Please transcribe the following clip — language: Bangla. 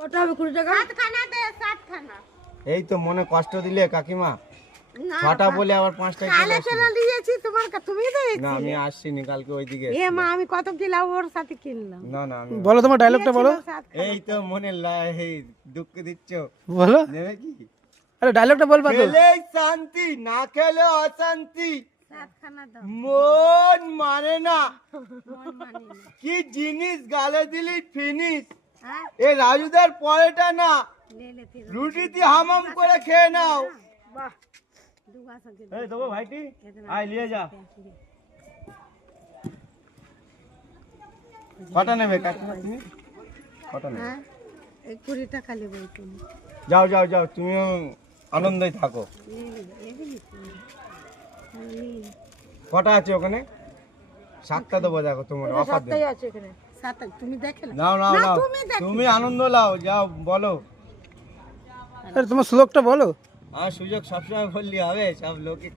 কত হবে 20 টাকা? 7 খানা দে, 7 খানা। এই তো মনে কষ্ট দিলে কাকিমা, ছটা বলে আবার 5টায় চলে কালে আসি। কেন দিয়েছি তোমার তুমি তো না আমি আসছিনি, কালকে ওইদিকে এ মা আমি কত কিলাম ওর সাথে কিনলাম। না না আমি বলো তোমার ডায়লগটা বলো। এই তো মনে এই দুঃখ দিচ্ছ বলো, নেবে কি? আরে ডায়লগটা বলবা তো। খেলে শান্তি, না খেলে অশান্তি, 7 খানা দাও। মন মানে না মন মানি না। কি জিনিস গালে দিলি ফিনিশ। হ্যাঁ এ রাজুদার পরেটা না, লে লে ফির রুটিতে হামাম করে খেয়ে নাও। বাহ দুগাছা দে এই দেবো ভাইটি, আয় নিয়ে যা। কটা নেবে কাকিমা তুমি? কটা নেবে? হ্যাঁ এই 20 টাকা নেব তুমি যাও যাও যাও, তুমিও আনন্দই থাকো। লে লে এগুলি কটা আছে ওখানে? 7টা দেবো, দেখো তোমার অফার দেবো। 7টাই আছে এখানে। 7 তুমি দেখে না নাও নাও না, নাও, তুমি দেখো। তুমি আনন্দ লাও, যাও বলো। আরে তোমার শ্লোকটা বলো। আর সুযোগ সবসময় বললি হবে, সব লোকে